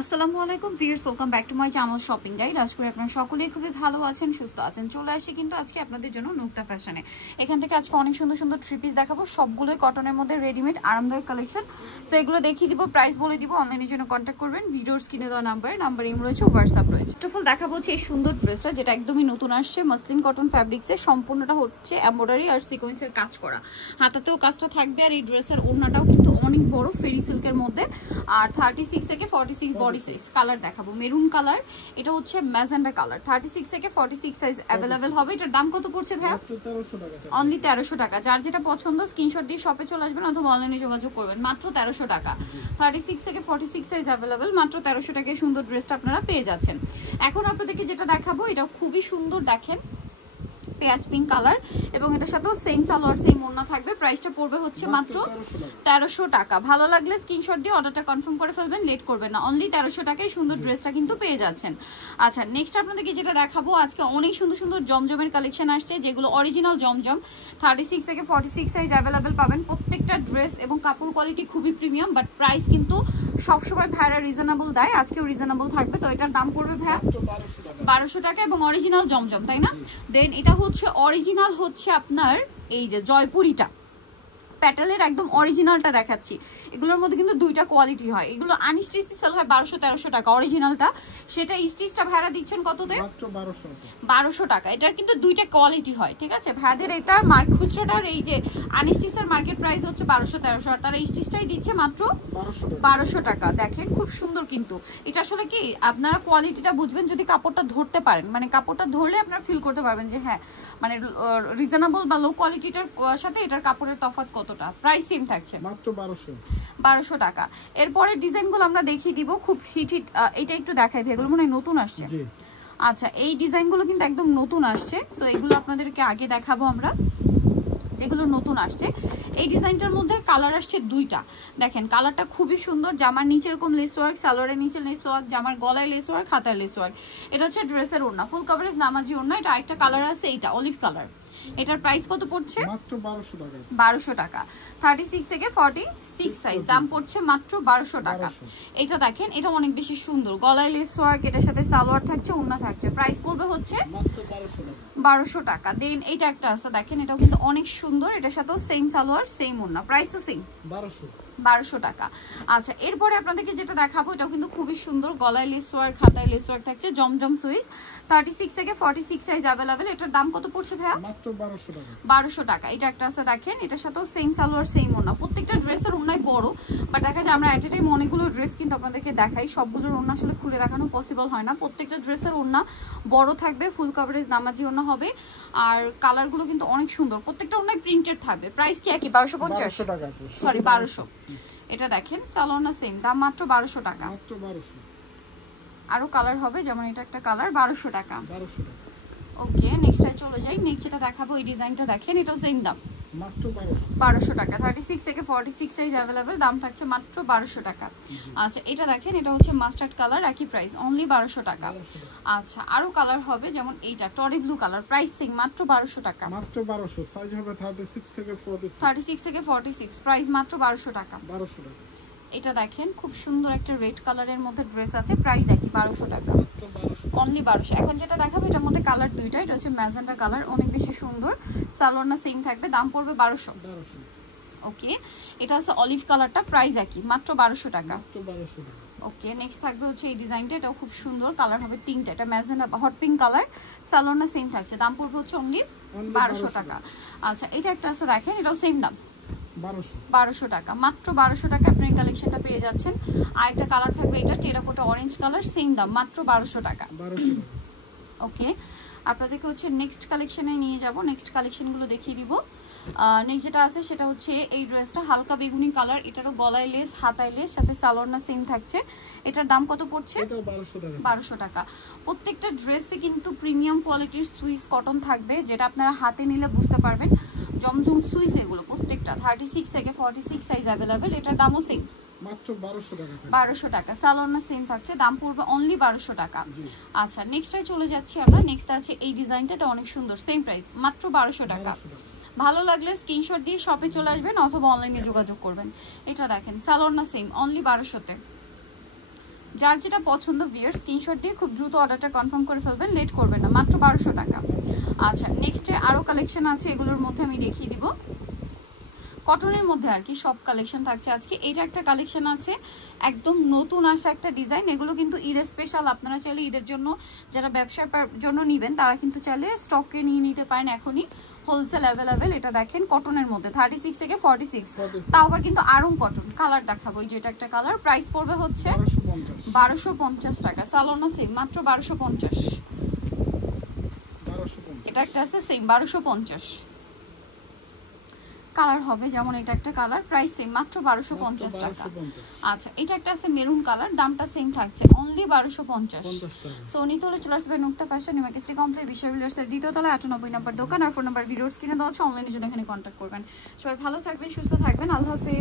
আসসালামু আলাইকুম viewers, welcome back to my channel shopping guide. আশা করি আপনারা সকলেই খুবই ভালো আছেন, সুস্থ আছেন। চলে আসি কিন্তু আজকে আপনাদের জন্য নুক্তা ফ্যাশনে। এখান থেকে আজকে অনেক সুন্দর সুন্দর থ্রি পিস দেখাবো, সবগুলোই কটনের মধ্যে রেডিমেড আরামদায়ক কালেকশন। সো এগুলো দেখিয়ে দিব, প্রাইস বলে দিব, অনলাইনের জন্য কন্ট্যাক্ট করবেন। ভিডিওর স্ক্রিনে দেওয়া নাম্বার ইম রয়েছে, হোয়াটসঅ্যাপ রয়েছে। ফার্স্ট অফ অল দেখাবো হচ্ছে এই সুন্দর ড্রেসটা, যেটা একদমই নতুন আসছে, মসলিন কটন ফ্যাব্রিক্সের। সম্পূর্ণটা হচ্ছে এমব্রয়ডারি আর সিকোয়েন্সের কাজ করা, হাতাতেও কাজটা থাকবে। আর এই ড্রেসের ওড়নাটাও কিন্তু অনেক বড়, ফেরি সিল্কের মধ্যে। আর 36 থেকে 46 বডি সাইজ। কালার দেখাবো মেরুন কালার, এটা হচ্ছে ম্যাজেন্ডা কালার। 36 থেকে 46 সাইজ অ্যাভেলেবেল হবে। এটার দাম কত পড়ছে ভাই? অনলি 1300 টাকা। যার যেটা পছন্দ স্ক্রিনশট দিয়ে শপে চলে আসবেন অথবা অনলাইনে যোগাযোগ করবেন। মাত্র 1300 টাকা। 36 থেকে 46 সাইজ অ্যাভেলেবেল, মাত্র 1300 টাকায় সুন্দর ড্রেসটা আপনারা পেয়ে যাচ্ছেন। এখন আপনাদেরকে যেটা দেখাবো, এটা খুবই সুন্দর, দেখেন পেঁয়াজ পিঙ্ক কালার, এবং এটার সাথেও সেম সালোয়ার সেম ওড়না থাকবে। প্রাইসটা পড়বে হচ্ছে মাত্র 1300 টাকা। ভালো লাগলে স্ক্রিনশট দিয়ে অর্ডারটা কনফার্ম করে ফেলবেন, লেট করবেন না। অনলি 1300 টাকায় সুন্দর ড্রেসটা কিন্তু পেয়ে যাচ্ছেন। আচ্ছা, নেক্সট আপনাদেরকে যেটা দেখাবো, আজকে অনেক সুন্দর সুন্দর জমজমের কালেকশন আসছে, যেগুলো অরিজিনাল জমজম। 36 থেকে 46 সাইজ অ্যাভেলেবেল পাবেন। প্রত্যেকটা ড্রেস এবং কাপড় কোয়ালিটি খুবই প্রিমিয়াম, বাট প্রাইস কিন্তু সবসময় ভাইরা রিজনেবল দেয়, আজকেও রিজনেবল থাকবে। তো এটার দাম পড়বে ভাই 1200 টাকা, এবং অরিজিনাল জমজম, তাই না? দেন এটা হচ্ছে অরিজিনাল হচ্ছে আপনার এই যে জয়পুরিটা প্যাটেলের একদম অরিজিনালটা দেখাচ্ছি। এগুলোর মধ্যে কিন্তু দুইটা কোয়ালিটি হয়, এগুলো আনস্টিচ সেল হয় 1200-1300 টাকা অরিজিনালটা, সেটা স্টিচটা ভাড়া দিচ্ছেন কততে? মাত্র 1200 টাকা। এটার কিন্তু দুইটা কোয়ালিটি হয়, ঠিক আছে? ভাইদের এটা খুচরাটার এই যে আনস্টিচের মার্কেট প্রাইস হচ্ছে 1200-1300, আর তারা স্টিচটাই দিচ্ছে মাত্র 1200 টাকা। দেখেন খুব সুন্দর, কিন্তু এটা আসলে কি আপনারা কোয়ালিটিটা বুঝবেন যদি কাপড়টা ধরতে পারেন, মানে কাপড়টা ধরলে আপনারা ফিল করতে পারবেন যে হ্যাঁ, মানে রিজনেবল বা লো কোয়ালিটিটার সাথে এটার কাপড়ের তফাৎ কত। প্রাইস সেম থাকছে মাত্র 1200 টাকা। এরপরে ডিজাইনগুলো আমরা দেখিয়ে দিব, খুব হিট। এটা একটু দেখাই, এগুলো মনে হয় নতুন আসছে। আচ্ছা, এই ডিজাইনগুলো কিন্তু একদম নতুন আসছে। সো এগুলো আপনাদেরকে আগে দেখাবো আমরা, যেগুলো নতুন আসছে। এই ডিজাইনটার মধ্যে কালার আসছে দুইটা। দেখেন কালারটা খুবই সুন্দর। জামার নিচে এরকম লেস ওয়ার্ক, সালোয়ারের নিচে লেস ওয়ার্ক, জামার গলায় লেস ওয়ার্ক, হাতায় লেস ওয়ার্ক। এটা হচ্ছে ড্রেসের ওড়না, ফুল কভারেজ নামাজি ওড়না। এটা আরেকটা কালার আছে, এইটা অলিভ কালার। এটার প্রাইস কত পড়ছে? মাত্র 1200 টাকা। 36 থেকে 46 সাইজ, দাম পড়ছে মাত্র 1200 টাকা। এটা দেখেন, এটা অনেক বেশি সুন্দর, গলায় লেস ওয়ার্ক, এটার সাথে সালোয়ার থাকছে, ওড়না থাকছে। প্রাইস পড়বে হচ্ছে মাত্র 1200 টাকা। দেন এটা একটা আছে, দেখেন এটাও কিন্তু অনেক সুন্দর, এটার সাথেও সেম সালোয়ার সেম ওড়না, প্রাইসও সেম 1200 টাকা। আচ্ছা, এরপরে আপনাদেরকে যেটা দেখাবো, এটাও কিন্তু খুবই সুন্দর, গলায় লেস ওয়ার্ক, হাতায় লেস ওয়ার্ক থাকছে, জমজম সুইস। 36 থেকে 46 সাইজ অ্যাভেলেবেল। এটার দাম কত পড়ছে ভাইয়া? মাত্র 1200 টাকা। এটা একটা আছে, দেখেন এটার সাথেও সেম সালোয়ার সেম ওড়না। প্রত্যেকটা ড্রেসের ওড়নাই বড়, বাট দেখা যায় আমরা এট এ টাইম অনেকগুলো ড্রেস কিন্তু আপনাদেরকে দেখাই, সবগুলোর ওড়না আসলে খুলে দেখানো পসিবল হয় না। প্রত্যেকটা ড্রেসের ওড়না বড় থাকবে, ফুল কভারেজ নামাজি ওড়না হবে। আর কালারগুলো কিন্তু অনেক সুন্দর, প্রত্যেকটা ওড়নায় প্রিন্টেড থাকবে। প্রাইস কি একই? 1250 টাকা, সরি 1200। এটা দেখেন সালোয়ার সেম, দাম মাত্র 1200 টাকা। আরো কালার হবে, যেমন এটা একটা কালার, 1200 টাকা। ওকে, নেক্সটে চলে যাই। নেক্সট যেটা দেখাবো, এই ডিজাইনটা দেখেন, এটাও সেম দাম মাত্র 1200 টাকা। 36 থেকে 46 সাইজ অ্যাভেলেবেল, দাম থাকছে মাত্র 1200 টাকা। আচ্ছা, এটা দেখেন, এটা হচ্ছে মাস্টার্ড কালার, একই প্রাইস, অনলি 1200 টাকা। আচ্ছা, আরো কালার হবে, যেমন এইটা টরি ব্লু কালার, প্রাইস সেম মাত্র 1200 টাকা। মাত্র 1200, সাইজ হবে 36 থেকে 46, প্রাইস মাত্র 1200 টাকা। এটা দেখেন খুব সুন্দর একটা রেড কালারের মধ্যে ড্রেস আছে, প্রাইস একই 1200 টাকা, অনলি 1200। এখন যেটা দেখাবো, এটার মধ্যে কালার দুইটা। এটা হচ্ছে ম্যাজেন্ডা কালার, অনেক বেশি সুন্দর, সালোয়ারটা সেম থাকবে, দাম পড়বে 1200। ওকে, এটা হচ্ছে অলিভ কালারটা, প্রাইস একই মাত্র 1200 টাকা। ওকে, নেক্সট থাকবে হচ্ছে এই ডিজাইনটা, এটাও খুব সুন্দর, কালার হবে তিনটা। এটা ম্যাজেন্ডা হট পিঙ্ক কালার, সালোয়ারটা সেম থাকছে, দাম পড়বে হচ্ছে অনলি 1200 টাকা। আচ্ছা, এটা একটা আছে, দেখেন এটাও সেম দাম 1200 টাকা, মাত্র 1200 টাকা আপনি এই কালেকশনটা পেয়ে যাচ্ছেন। আর একটা কালার থাকবে, এটা টেরাকোটা অরেঞ্জ কালার, সেম দাম মাত্র 1200 টাকা। ওকে, আপনাদেরকে হচ্ছে নেক্সট কালেকশনে নিয়ে যাব, নেক্সট কালেকশনগুলো দেখিয়ে দিব। নেক্সট যেটা আছে সেটা হচ্ছে এই ড্রেসটা, হালকা বেগুনি কালার, এটারও গলায় লেস, হাতায় লেস, সাথে সালোয়ারটা সেম থাকছে। এটার দাম কত পড়ছে? 1200 টাকা। প্রত্যেকটা ড্রেসে কিন্তু প্রিমিয়াম কোয়ালিটির সুইস কটন থাকবে, যেটা আপনারা হাতে নিলে বুঝতে পারবেন। জমজম সুইস এগুলো প্রত্যেকটা। 36 থেকে 46 সাইজ অ্যাভেলেবেল। এটার দামও সেম মাত্র 1200 টাকা। সালোয়ারটা সেম থাকছে, দাম পড়বে অনলি 1200 টাকা। আচ্ছা, নেক্সটে চলে যাচ্ছি আমরা। নেক্সট আছে এই ডিজাইনটা, এটা অনেক সুন্দর, সেম প্রাইস মাত্র 1200 টাকা। ভালো লাগলে স্ক্রিনশট দিয়ে শপে চলে আসবেন অথবা অনলাইনে যোগাযোগ করবেন। এটা দেখেন সালোয়ারটা সেম, অনলি 1200 তে। যার যেটা পছন্দ ভিউয়ার স্ক্রিনশট দিয়ে খুব দ্রুত অর্ডারটা কনফার্ম করে ফেলবেন, লেট করবেন না, মাত্র 1200 টাকা। আচ্ছা নেক্সটে আরও কালেকশন আছে, এগুলোর মধ্যে আমি দেখিয়ে দিব কটনের মধ্যে আর কি সব কালেকশন থাকছে আজকে। এটা একটা কালেকশন আছে একদম নতুন আসা একটা ডিজাইন, এগুলো কিন্তু ঈদের স্পেশাল, আপনারা চাইলে ঈদের জন্য যারা ব্যবসার জন্য নেবেন তারা কিন্তু চাইলে স্টকে নিয়ে নিতে পারেন এখনই, হোলসেল অ্যাভেলেবেল। এটা দেখেন কটনের মধ্যে 36 থেকে 46, তাও আবার কিন্তু আরং কটন। কালার দেখাবো, যেটা একটা কালার, প্রাইস পড়বে হচ্ছে 1250 টাকা। সালোনা সেম মাত্র 1250। এটা একটা আছে সেম 1250 কালার হবে, যেমন এটা একটা কালার, প্রাইস সেম মাত্র 1250 টাকা। আচ্ছা এটা একটা আছে মেরুন কালার, দামটা সেম থাকছে অনলি 1250। সো নিতে হলে চলে আসবে নুক্তা ফ্যাশন, ইমার্কেসিটি কমপ্লেক্স, বিশ্ববিদ্যালয়ের দ্বিতীয় তলা 98 নম্বর দোকান। আর ফোন নাম্বার ভিডিওর স্ক্রিনে দেওয়া আছে, অনলাইনে জন্য এখানে কন্ট্যাক্ট করবেন। সবাই ভালো থাকবেন, সুস্থ থাকবেন, আল্লাহ হাফেজ।